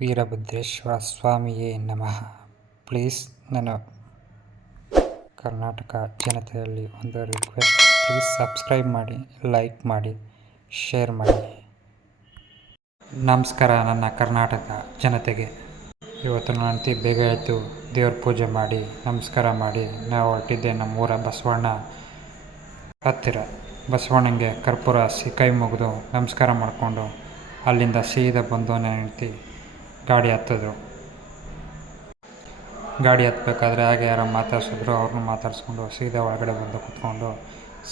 ವೀರಭದ್ರೇಶ್ವರ ಸ್ವಾಮಿಯೇ ನಮಃ. ಪ್ಲೀಸ್ ನಾನು ಕರ್ನಾಟಕ ಜನತೆಯಲ್ಲಿ ಒಂದು ರಿಕ್ವೆಸ್ಟ್ ಪ್ಲೀಸ್ ಸಬ್ಸ್ಕ್ರೈಬ್ ಮಾಡಿ, ಲೈಕ್ ಮಾಡಿ, ಶೇರ್ ಮಾಡಿ. ನಮಸ್ಕಾರ ನನ್ನ ಕರ್ನಾಟಕ ಜನತೆಗೆ. ಇವತ್ತು ನಂತಿ ಬೇಗ ಎದ್ದು ದೇವ್ರ ಪೂಜೆ ಮಾಡಿ, ನಮಸ್ಕಾರ ಮಾಡಿ. ನಾವು ಹೊರಟಿದ್ದೆ ನಮ್ಮೂರ ಬಸವಣ್ಣ ಹತ್ತಿರ. ಬಸವಣ್ಣಂಗೆ ಕರ್ಪೂರ ಸಿ ಕೈ ಮುಗಿದು ನಮಸ್ಕಾರ ಮಾಡಿಕೊಂಡು ಅಲ್ಲಿಂದ ಸೀದಾ ಬಂದು ನಾನು ಹೆಂಡ್ತಿ ಗಾಡಿ ಹತ್ತಿದ್ರು. ಗಾಡಿ ಹತ್ತಬೇಕಾದ್ರೆ ಹಾಗೆ ಯಾರೋ ಮಾತಾಡ್ಸಿದ್ರು, ಅವ್ರನ್ನೂ ಮಾತಾಡಿಸ್ಕೊಂಡು ಸೀದಾ ಒಳಗಡೆ ಬಂದು ಕೂತ್ಕೊಂಡು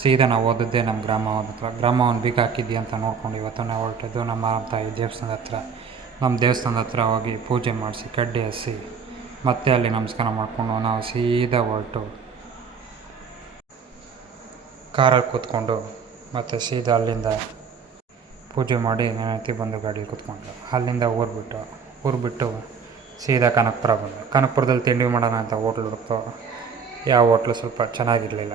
ಸೀದಾ ನಾವು ಓದಿದ್ದೆ ನಮ್ಮ ಗ್ರಾಮವನ ಹತ್ರ. ಗ್ರಾಮವನ್ನು ಬೀಗ ಹಾಕಿದ್ದಿ ಅಂತ ನೋಡ್ಕೊಂಡು ಇವತ್ತು ನಾವು ಹೊರಟಿದ್ದು ನಮ್ಮ ತಾಯಿ ದೇವಸ್ಥಾನದ ಹತ್ರ. ನಮ್ಮ ದೇವಸ್ಥಾನದ ಹತ್ರ ಹೋಗಿ ಪೂಜೆ ಮಾಡಿಸಿ, ಕಡ್ಡಿ ಹಸಿ, ಮತ್ತೆ ಅಲ್ಲಿ ನಮಸ್ಕಾರ ಮಾಡಿಕೊಂಡು ನಾವು ಸೀದಾ ಹೊರಟು. ಕಾರಲ್ಲಿ ಕೂತ್ಕೊಂಡು ಮತ್ತು ಸೀದಾ ಅಲ್ಲಿಂದ ಪೂಜೆ ಮಾಡಿ ನೆನಪಿ ಬಂದು ಗಾಡಿ ಕೂತ್ಕೊಂಡು ಅಲ್ಲಿಂದ ಊರು ಬಿಟ್ಟು ಊರು ಬಿಟ್ಟು ಸೀದಾ ಕನಕಪುರ ಬಂದು ಕನಕಪುರದಲ್ಲಿ ತಿಂಡಿ ಮಾಡೋಣ ಅಂತ ಹೋಟ್ಲ್ ಹುಡುಕ್ತು ಯಾವ ಹೋಟ್ಲು ಸ್ವಲ್ಪ ಚೆನ್ನಾಗಿರಲಿಲ್ಲ.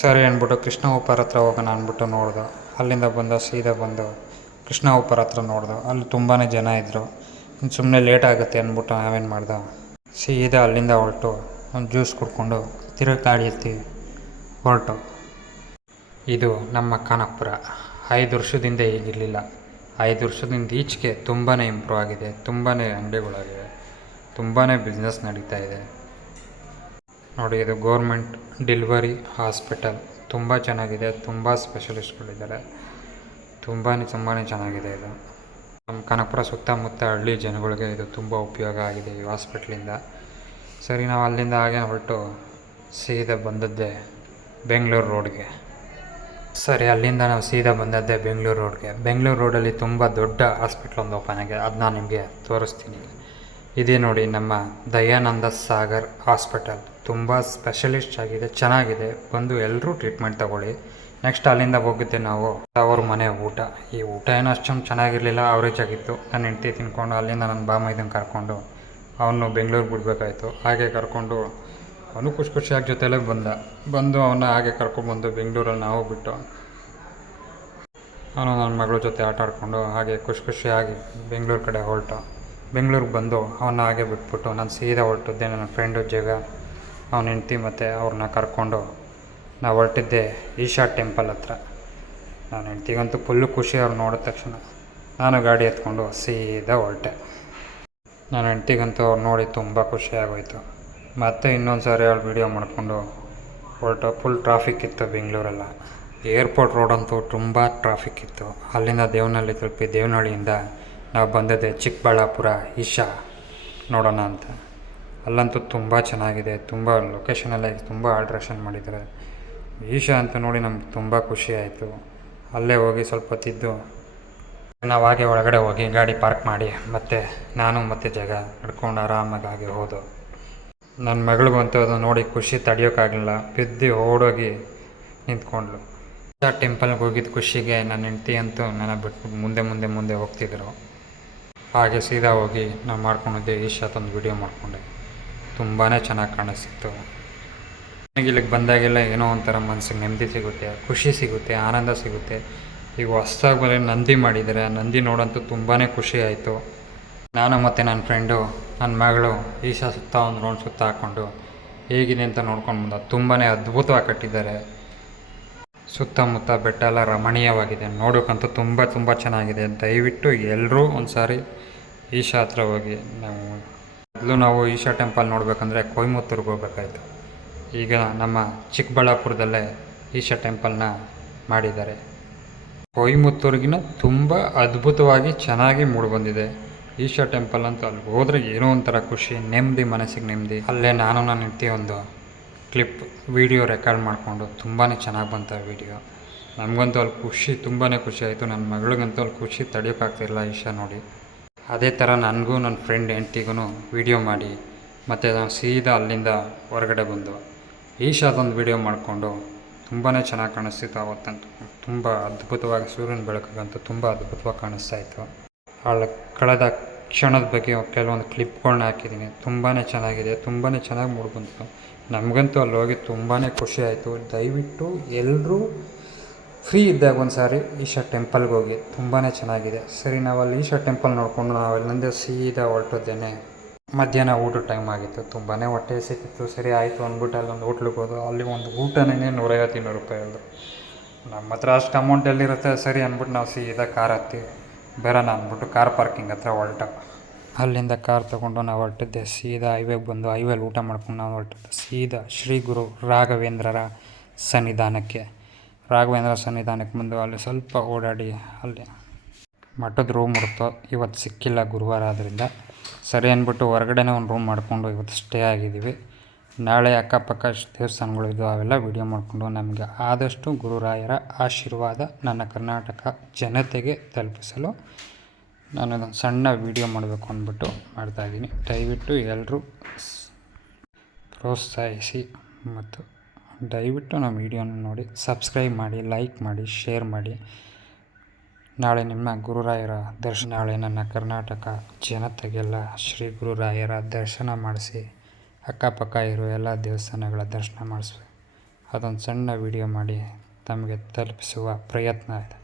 ಸರಿ ಅಂದ್ಬಿಟ್ಟು ಕೃಷ್ಣ ಉಪ್ಪಾರ ಹತ್ರ ಹೋಗೋಣ ಅಂದ್ಬಿಟ್ಟು ನೋಡ್ದು. ಅಲ್ಲಿಂದ ಬಂದ ಸೀದಾ ಬಂದು ಕೃಷ್ಣ ಉಪ್ಪಾರ ಹತ್ರ ನೋಡ್ದು. ಅಲ್ಲಿ ತುಂಬಾ ಜನ ಇದ್ದರು ಸುಮ್ಮನೆ ಲೇಟ್ ಆಗುತ್ತೆ ಅಂದ್ಬಿಟ್ಟು ನಾವೇನು ಮಾಡ್ದೆ? ಸೀದಾ ಅಲ್ಲಿಂದ ಹೊರಟು. ಒಂದು ಜ್ಯೂಸ್ ಕುಡ್ಕೊಂಡು ತಿರುಗಿ ಎತ್ತಿ ಹೊರಟು. ಇದು ನಮ್ಮ ಕನಕಪುರ. ಐದು ವರ್ಷದಿಂದ ಹೀಗಿರಲಿಲ್ಲ. ಐದು ವರ್ಷದಿಂದ ಈಚೆಗೆ ತುಂಬಾ ಇಂಪ್ರೂವ್ ಆಗಿದೆ ತುಂಬಾ ಅಂಗಡಿಗಳಾಗಿವೆ ತುಂಬಾ ಬಿಸ್ನೆಸ್ ನಡೀತಾ ಇದೆ. ನೋಡಿ, ಇದು ಗೋರ್ಮೆಂಟ್ ಡೆಲಿವರಿ ಹಾಸ್ಪಿಟಲ್ ತುಂಬ ಚೆನ್ನಾಗಿದೆ, ತುಂಬ ಸ್ಪೆಷಲಿಸ್ಟ್ಗಳಿದ್ದಾರೆ ತುಂಬಾ ತುಂಬಾ ಚೆನ್ನಾಗಿದೆ ಇದು. ನಮ್ಮ ಕನಕಪುರ ಸುತ್ತಮುತ್ತ ಹಳ್ಳಿ ಜನಗಳಿಗೆ ಇದು ತುಂಬ ಉಪಯೋಗ ಆಗಿದೆ ಈ ಹಾಸ್ಪಿಟ್ಲಿಂದ ಸರಿ, ನಾವು ಅಲ್ಲಿಂದ ಹಾಗೆ ಹೊರಟು ಸೀದಾ ಬಂದದ್ದೇ ಬೆಂಗಳೂರು ರೋಡ್ಗೆ ಸರಿ, ಅಲ್ಲಿಂದ ನಾವು ಸೀದಾ ಬಂದದ್ದೆ ಬೆಂಗಳೂರು ರೋಡ್ಗೆ. ಬೆಂಗಳೂರು ರೋಡಲ್ಲಿ ತುಂಬ ದೊಡ್ಡ ಹಾಸ್ಪಿಟ್ಲ್ ಒಂದು ಓಪನ್ ಆಗಿದೆ. ಅದು ನಾನು ನಿಮಗೆ ತೋರಿಸ್ತೀನಿ. ಇದೇ ನೋಡಿ ನಮ್ಮ ದಯಾನಂದ ಸಾಗರ್ ಹಾಸ್ಪಿಟಲ್ ತುಂಬ ಸ್ಪೆಷಲಿಸ್ಟ್ ಆಗಿದೆ, ಚೆನ್ನಾಗಿದೆ. ಬಂದು ಎಲ್ಲರೂ ಟ್ರೀಟ್ಮೆಂಟ್ ತಗೊಳ್ಳಿ. ನೆಕ್ಸ್ಟ್ ಅಲ್ಲಿಂದ ಹೋಗಿದ್ದೆ ನಾವು ಅವ್ರ ಮನೆ ಊಟ. ಈ ಊಟ ಏನೋ ಅಷ್ಟೊಂದು ಚೆನ್ನಾಗಿರಲಿಲ್ಲ ಅವ್ರೇಜ್ ಆಗಿತ್ತು. ನನ್ನ ಹೆಂಡ್ತಿ ತಿನ್ಕೊಂಡು ಅಲ್ಲಿಂದ ನನ್ನ ಬಾಮೈದನ್ ಕರ್ಕೊಂಡು, ಅವನು ಬೆಂಗಳೂರಿಗೆ ಬಿಡಬೇಕಾಯ್ತು. ಹಾಗೆ ಕರ್ಕೊಂಡು ಅವನು ಖುಷಿ ಖುಷಿಯಾಗಿ ಜೊತೆಲೇ ಬಂದ, ಬಂದು ಅವನ್ನ ಹಾಗೆ ಕರ್ಕೊಂಡ್ಬಂದು ಬೆಂಗಳೂರಲ್ಲಿ ನಾವು ಬಿಟ್ಟು ಅವನು ನನ್ನ ಮಗಳ ಜೊತೆ ಆಟ ಆಡಿಕೊಂಡು ಹಾಗೆ ಖುಷಿ ಖುಷಿಯಾಗಿ ಬೆಂಗಳೂರು ಕಡೆ ಹೊರಟು. ಬೆಂಗಳೂರಿಗೆ ಬಂದು ಅವನ್ನ ಹಾಗೆ ಬಿಟ್ಬಿಟ್ಟು ನಾನು ಸೀದಾ ಹೊರಟಿದ್ದೆ, ನನ್ನ ಫ್ರೆಂಡು ಜಗ, ಅವನ ಹೆಂಡ್ತಿ ಮತ್ತು ಅವ್ರನ್ನ ಕರ್ಕೊಂಡು ನಾವು ಹೊರಟಿದ್ದೆ ಈಶಾ ಟೆಂಪಲ್ ಹತ್ರ. ನನ್ನ ಹೆಂಡ್ತಿಗಂತೂ ಫುಲ್ಲು ಖುಷಿ ಅವ್ರು ನೋಡಿದ ತಕ್ಷಣ ನಾನು ಗಾಡಿ ಎತ್ಕೊಂಡು ಸೀದಾ ಹೊರಟೆ. ನನ್ನ ಹೆಂಡ್ತಿಗಂತೂ ಅವ್ರು ನೋಡಿ ತುಂಬ ಖುಷಿಯಾಗೋಯಿತು ಮತ್ತೆ ಇನ್ನೊಂದು ಸಾರಿ ಅವ್ಳು ವೀಡಿಯೋ ಮಾಡಿಕೊಂಡು ಹೊರಟ ಫುಲ್ ಟ್ರಾಫಿಕ್ ಇತ್ತು ಬೆಂಗಳೂರೆಲ್ಲ. ಏರ್ಪೋರ್ಟ್ ರೋಡ್ ಅಂತೂ ತುಂಬ ಟ್ರಾಫಿಕ್ ಇತ್ತು. ಅಲ್ಲಿಂದ ದೇವನಹಳ್ಳಿ ತಲುಪಿ ದೇವನಹಳ್ಳಿಯಿಂದ ನಾವು ಬಂದದ್ದೆ ಚಿಕ್ಕಬಳ್ಳಾಪುರ, ಈಶಾ ನೋಡೋಣ ಅಂತ. ಅಲ್ಲಂತೂ ತುಂಬ ಚೆನ್ನಾಗಿದೆ, ತುಂಬ ಲೊಕೇಶನೆಲ್ಲ ತುಂಬ ಆಲ್ಟ್ರೇಷನ್ ಮಾಡಿದ್ದಾರೆ. ಈಶಾ ಅಂತ ನೋಡಿ ನಮ್ಗೆ ತುಂಬ ಖುಷಿ ಆಯಿತು. ಅಲ್ಲೇ ಹೋಗಿ ಸ್ವಲ್ಪ ತಿದ್ದು ನಾವು ಹಾಗೆ ಒಳಗಡೆ ಹೋಗಿ ಗಾಡಿ ಪಾರ್ಕ್ ಮಾಡಿ ಮತ್ತೆ ನಾನು ಮತ್ತೆ ಜಗ ನಡ್ಕೊಂಡು ಆರಾಮಾಗಿ ಹಾಗೆ ಹೋದು. ನನ್ನ ಮಗಳಿಗಂತೂ ಅದು ನೋಡಿ ಖುಷಿ ತಡೆಯೋಕ್ಕಾಗಲಿಲ್ಲ ಬಿದ್ದು ಓಡೋಗಿ ನಿಂತ್ಕೊಂಡ್ಳು. ಈಶಾ ಟೆಂಪಲ್ಗೆ ಹೋಗಿದ್ದ ಖುಷಿಗೆ ನನ್ನ ಹೆಂಡ್ತಿ ಅಂತೂ ನನ್ನ ಬಿಟ್ಟು ಮುಂದೆ ಮುಂದೆ ಮುಂದೆ ಹೋಗ್ತಿದ್ರು. ಹಾಗೆ ಸೀದಾ ಹೋಗಿ ನಾನು ಮಾಡ್ಕೊಂಡಿದ್ದೆ ಈಶಾದೊಂದು ವಿಡಿಯೋ ಮಾಡಿಕೊಂಡೆ. ತುಂಬಾ ಚೆನ್ನಾಗಿ ಕಾಣಿಸ್ತಿತ್ತು ನನಗೆ ಇಲ್ಲಿಗೆ ಬಂದಾಗೆಲ್ಲ ಏನೋ ಒಂಥರ ಮನಸ್ಸಿಗೆ ನೆಮ್ಮದಿ ಸಿಗುತ್ತೆ, ಖುಷಿ ಸಿಗುತ್ತೆ, ಆನಂದ ಸಿಗುತ್ತೆ. ಈಗ ಹೊಸ್ದಾಗಿ ಬರೀ ನಂದಿ ಮಾಡಿದರೆ. ನಂದಿ ನೋಡಂತೂ ತುಂಬಾ ಖುಷಿ ಆಯಿತು. ನಾನು ಮತ್ತು ನನ್ನ ಫ್ರೆಂಡು ನನ್ನ ಮಗಳು ಈಶಾ ಸುತ್ತ ಒಂದು ರೌಂಡ್ ಸುತ್ತ ಹಾಕ್ಕೊಂಡು ಹೇಗಿದೆ ಅಂತ ನೋಡ್ಕೊಂಡು ಬಂದ. ತುಂಬಾ ಅದ್ಭುತವಾಗಿ ಕಟ್ಟಿದ್ದಾರೆ. ಸುತ್ತಮುತ್ತ ಬೆಟ್ಟ ಎಲ್ಲ ರಮಣೀಯವಾಗಿದೆ. ನೋಡೋಕ್ಕಂತೂ ತುಂಬ ತುಂಬ ಚೆನ್ನಾಗಿದೆ. ದಯವಿಟ್ಟು ಎಲ್ಲರೂ ಒಂದು ಸಾರಿ ಈಶಾ ಹತ್ರ ಹೋಗಿ ನಾವು ಮೊದಲು ನಾವು ಈಶಾ ಟೆಂಪಲ್ ನೋಡಬೇಕಂದ್ರೆ ಕೊಯಮತ್ತೂರಿಗೆ ಹೋಗ್ಬೇಕಾಯ್ತು. ಈಗ ನಮ್ಮ ಚಿಕ್ಕಬಳ್ಳಾಪುರದಲ್ಲೇ ಈಶಾ ಟೆಂಪಲ್ನ ಮಾಡಿದ್ದಾರೆ. ಕೊಯಮತ್ತೂರಿಗಿನ ತುಂಬ ಅದ್ಭುತವಾಗಿ ಚೆನ್ನಾಗಿ ಮೂಡಿಬಂದಿದೆ ಈಶಾ ಟೆಂಪಲ್ ಅಂತ ಅಲ್ಲಿ ಹೋದ್ರೆ ಏನೋ ಒಂಥರ ಖುಷಿ, ನೆಮ್ಮದಿ, ಮನಸ್ಸಿಗೆ ನೆಮ್ಮದಿ. ಅಲ್ಲೇ ನಾನು ನಾನು ಹೆಂಡ್ತಿ ಒಂದು ಕ್ಲಿಪ್ ವಿಡಿಯೋ ರೆಕಾರ್ಡ್ ಮಾಡಿಕೊಂಡು ತುಂಬಾ ಚೆನ್ನಾಗಿ ಬಂತ ವಿಡಿಯೋ ನಮಗಂತೂ ಅಲ್ಲಿ ಖುಷಿ ತುಂಬಾ ಖುಷಿ ಆಯಿತು. ನನ್ನ ಮಗಳಿಗಂತೂ ಅಲ್ಲಿ ಖುಷಿ ತಡೆಯೋಕ್ಕಾಗ್ತಿಲ್ಲ ಈಶಾ ನೋಡಿ. ಅದೇ ಥರ ನನಗೂ ನನ್ನ ಫ್ರೆಂಡ್ ಹೆಂಡ್ತಿಗೂ ವಿಡಿಯೋ ಮಾಡಿ, ಮತ್ತು ನಾವು ಸೀದಾ ಅಲ್ಲಿಂದ ಹೊರಗಡೆ ಬಂದು ಈಶಾದೊಂದು ವಿಡಿಯೋ ಮಾಡಿಕೊಂಡು ತುಂಬಾ ಚೆನ್ನಾಗಿ ಕಾಣಿಸ್ತಿತ್ತು ಆವತ್ತಂತೂ. ತುಂಬ ಅದ್ಭುತವಾಗಿ ಸೂರ್ಯನ ಬೆಳಕಿಗಂತೂ ತುಂಬ ಅದ್ಭುತವಾಗಿ ಕಾಣಿಸ್ತಾ ಇತ್ತು. ಅವಳ ಕಳೆದ ಕ್ಷಣದ ಬಗ್ಗೆ ಕೆಲವೊಂದು ಕ್ಲಿಪ್ಗಳನ್ನ ಹಾಕಿದ್ದೀನಿ. ತುಂಬಾ ಚೆನ್ನಾಗಿದೆ. ತುಂಬಾ ಚೆನ್ನಾಗಿ ಮೂಡಿಬಂತು. ನಮಗಂತೂ ಅಲ್ಲಿ ಹೋಗಿ ತುಂಬಾ ಖುಷಿ ಆಯಿತು. ದಯವಿಟ್ಟು ಎಲ್ಲರೂ ಫ್ರೀ ಇದ್ದಾಗ ಒಂದು ಸಾರಿ ಈಶಾ ಟೆಂಪಲ್ಗೆ ಹೋಗಿ. ತುಂಬಾ ಚೆನ್ನಾಗಿದೆ. ಸರಿ, ನಾವಲ್ಲಿ ಈಶಾ ಟೆಂಪಲ್ ನೋಡಿಕೊಂಡು ನಾವು ಅಲ್ಲಿಂದ ಸೀದಾ ಹೊರಟದ್ದೇನೆ. ಮಧ್ಯಾಹ್ನ ಊಟದ ಟೈಮ್ ಆಗಿತ್ತು. ತುಂಬಾ ಹೊಟ್ಟೆ ಸಿಕ್ಕಿತ್ತು ಸರಿ, ಆಯಿತು ಅಂದ್ಬಿಟ್ಟು ಅಲ್ಲೊಂದು ಹೋಟ್ಲಿಗೆ ಹೋದು. ಅಲ್ಲಿ ಒಂದು ಊಟನೇ ನೂರೈವತ್ತು ಇನ್ನೂರು ರೂಪಾಯಿ ಹೇಳಿದ್ರು ನಮ್ಮ ಹತ್ರ ಅಷ್ಟು ಅಮೌಂಟ್ ಎಲ್ಲಿರುತ್ತೆ? ಸರಿ ಅಂದ್ಬಿಟ್ಟು ನಾವು ಸೀದಾ ಕಾರ್ ಹತ್ತಿ ಬೇರೆನ ಅಂದ್ಬಿಟ್ಟು ಕಾರ್ ಪಾರ್ಕಿಂಗ್ ಹತ್ರ ಹೊರಟ. ಅಲ್ಲಿಂದ ಕಾರ್ ತೊಗೊಂಡು ನಾವು ಹೊರಟಿದ್ದೆ. ಸೀದಾ ಹೈವೇಗೆ ಬಂದು ಹೈವೇಲಿ ಊಟ ಮಾಡ್ಕೊಂಡು ನಾವು ಹೊರಟಿದ್ದೆ. ಸೀದಾ ಶ್ರೀ ಗುರು ರಾಘವೇಂದ್ರರ ಸನ್ನಿಧಾನಕ್ಕೆ. ರಾಘವೇಂದ್ರ ಸನ್ನಿಧಾನಕ್ಕೆ ಬಂದು ಅಲ್ಲಿ ಸ್ವಲ್ಪ ಓಡಾಡಿ ಅಲ್ಲಿ ಮಠದ ರೂಮ್ ಹುಡ್ತು ಇವತ್ತು ಸಿಕ್ಕಿಲ್ಲ ಗುರುವಾರ ಆದ್ದರಿಂದ ಸರಿ ಅಂದ್ಬಿಟ್ಟು ಹೊರಗಡೆನೇ ಒಂದು ರೂಮ್ ಮಾಡಿಕೊಂಡು ಇವತ್ತು ಸ್ಟೇ ಆಗಿದ್ದೀವಿ. ನಾಳೆ ಅಕ್ಕಪಕ್ಕ ಎಷ್ಟು ದೇವಸ್ಥಾನಗಳು ಇದು ಅವೆಲ್ಲ ವಿಡಿಯೋ ಮಾಡಿಕೊಂಡು ನಮಗೆ ಆದಷ್ಟು ಗುರುರಾಯರ ಆಶೀರ್ವಾದ ನನ್ನ ಕರ್ನಾಟಕ ಜನತೆಗೆ ತಲುಪಿಸಲು ನಾನು ಇದೊಂದು ಸಣ್ಣ ವಿಡಿಯೋ ಮಾಡಬೇಕು ಅಂದ್ಬಿಟ್ಟು ಮಾಡ್ತಾಯಿದ್ದೀನಿ ದಯವಿಟ್ಟು ಎಲ್ಲರೂ ಪ್ರೋತ್ಸಾಹಿಸಿ ಮತ್ತು ದಯವಿಟ್ಟು ನಮ್ಮ ವಿಡಿಯೋನ ನೋಡಿ ಸಬ್ಸ್ಕ್ರೈಬ್ ಮಾಡಿ ಲೈಕ್ ಮಾಡಿ ಶೇರ್ ಮಾಡಿ. ನಾಳೆ ನಿಮ್ಮ ಗುರುರಾಯರ ದರ್ಶನ, ನಾಳೆ ನನ್ನ ಕರ್ನಾಟಕ ಜನತೆಗೆಲ್ಲ ಶ್ರೀ ಗುರುರಾಯರ ದರ್ಶನ ಮಾಡಿಸಿ. ಅಕ್ಕಪಕ್ಕ ಇರೋ ಎಲ್ಲ ದೇವಸ್ಥಾನಗಳ ದರ್ಶನ ಮಾಡಿಸಿ ಅದೊಂದು ಸಣ್ಣ ವಿಡಿಯೋ ಮಾಡಿ ತಮಗೆ ತಲುಪಿಸುವ ಪ್ರಯತ್ನ ಇದೆ.